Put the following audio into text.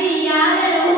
அறியாதரோ